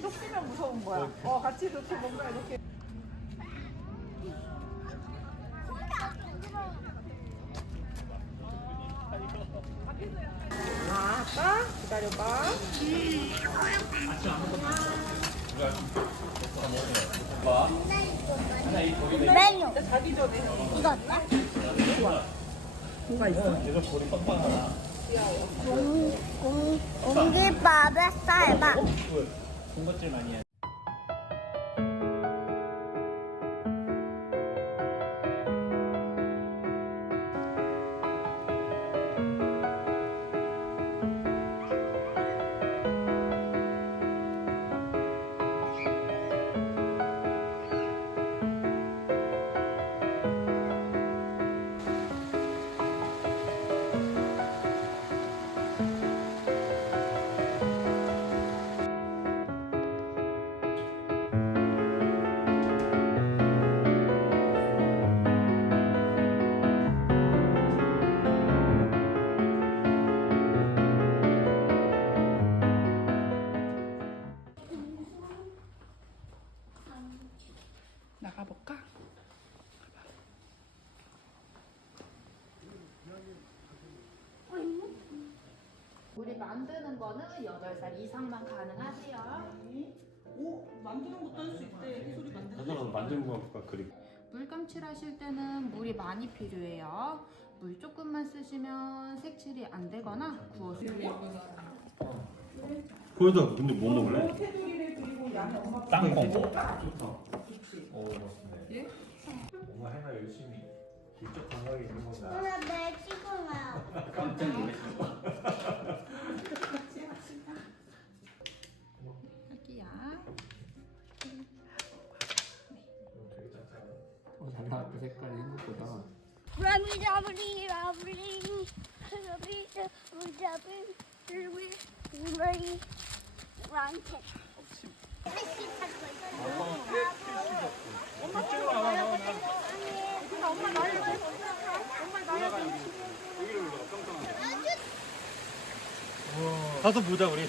쫓기면 무서운 거야. 어, 같이 이렇게 뭔가 이렇게. 아, 아빠 기다려봐. 메뉴 자기 전에 이거 어때? 뭐가 있어? 공, 공, 공깃밥에 쌀밥 군것질 많이 해. 만드는 거는 8살 이상만 가능하세요. 오, 만드는 것도 할 수 있대. 소리 만드는 거. 사람 만드는 거니까 그림. 물 감칠 하실 때는 물이 많이 필요해요. 물 조금만 쓰시면 색칠이 안 되거나 구워서 거기다 근데 뭐 먹을래? 테두리를 그리고 양에 엄마 땅콩. 좋다. 오 맞습니다. 엄마 해나 열심히 기적 감각이 있는 건가? 오늘 내 친구야 깜짝 놀랐 라브리 라브리 라브리 라브리 라브리 라브리 랑테 엄마 나를 엄마 나를 가서 보자 우리.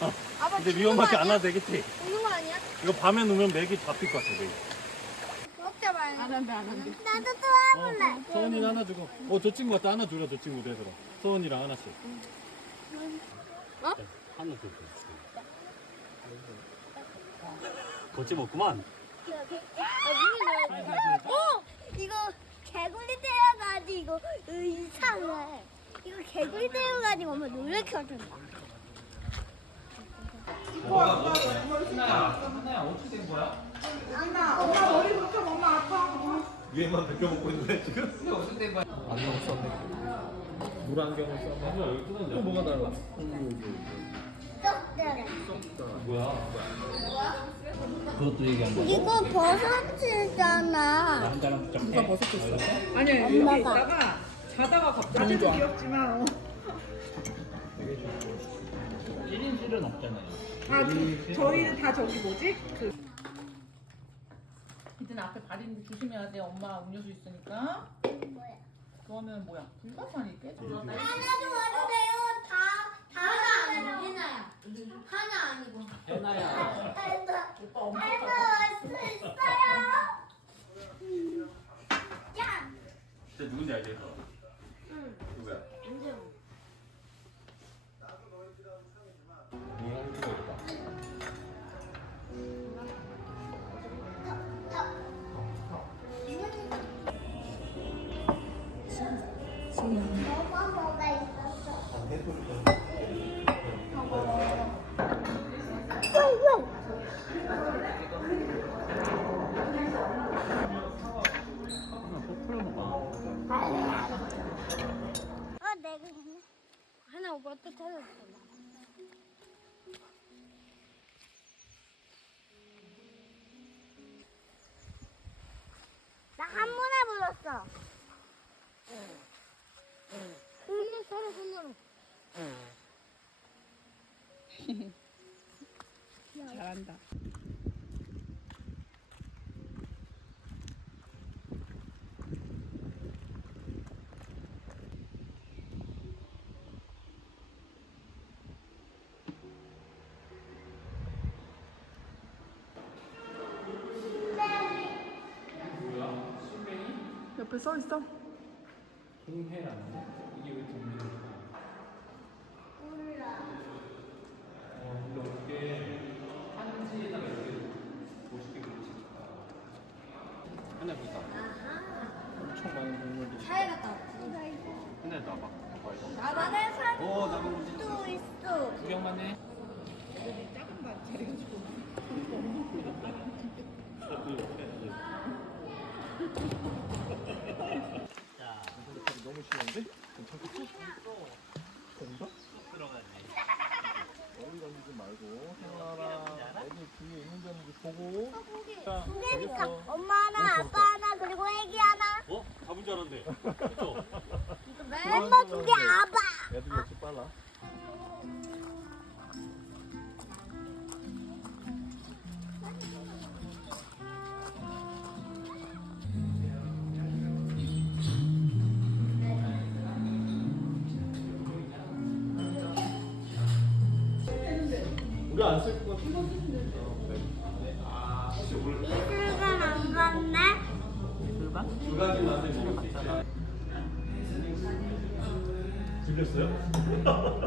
어. 근데 위험하게 안 와도 되겠지? 오는 거 아니야? 이거 밤에 놓으면 맥이 잡힐 것 같아 맥이. 안 한대 안 한대. 나도 또 해볼래 서원이는 하나 주고. 어 저 친구 갖다 하나 주라 저 친구 돼서. 서원이랑 하나씩. 어? 하나 줘. 거치 먹구만. 어? 이거 개구리 태워가지고 이상해. 이거 개구리 태워가지고 엄마 놀래켜준다. 하나, 엄마 머리 붙여, 엄마 아파. 위에만 벗겨 먹고 있는데 지금? 안경 썼네. 물 안경을 썼네. 또 뭐가 달라? 떡대래. 뭐야? 그것도 얘기한 거야? 이거 버섯이잖아. 누가 벗어 줬어? 아니야, 여기 엄마가. 있다가 자다가 갑자기 자도 귀엽지만. 어. 1인실은 없잖아요. 아, 그, 저희는 다 저기 뭐지? 그 이든 앞에 발인 조심해야 돼. 엄마 음료수 있으니까. 뭐야? 그거는 뭐야? 불가사리 꽤 잘. 하나도 와도 돼요. 다, 다 하나 아니고. 하나야. 하나 아니고. 해나야. 하나. 오빠 엄청 또 찾았어. 나한 번에 불렀어. 손으로 서로 손으로. 잘한다. 옆에 써 있어? 동해라는 이게 왜 동해일까? 어, 이렇게 한지에다가 이렇게 멋있게 그리셨다. 하나 보자. 엄청 많은 동물들이. 잘 갔다 왔지. 하나 놔봐. 봐봐 이거. 나만의 어, 나만 보지. 산도 있어. 구경만 해. 너무 심한데? 괜찮겠지? 뭔가? 머리 던지지 말고 생활아 애기 뒤에 있는지 없는지 보고 자, 그러니까 알겠어. 엄마 하나, 아빠 하나, 그리고 애기 하나. 어? 잡은 줄 알았는데. 그쵸? 엄마 두 개, 아빠. 애들 역시 빨라 우리 안쓸 것 같은데 이슬간 안 갔네. 두 가지 맛을 먹을 수 있잖아 들렸어요?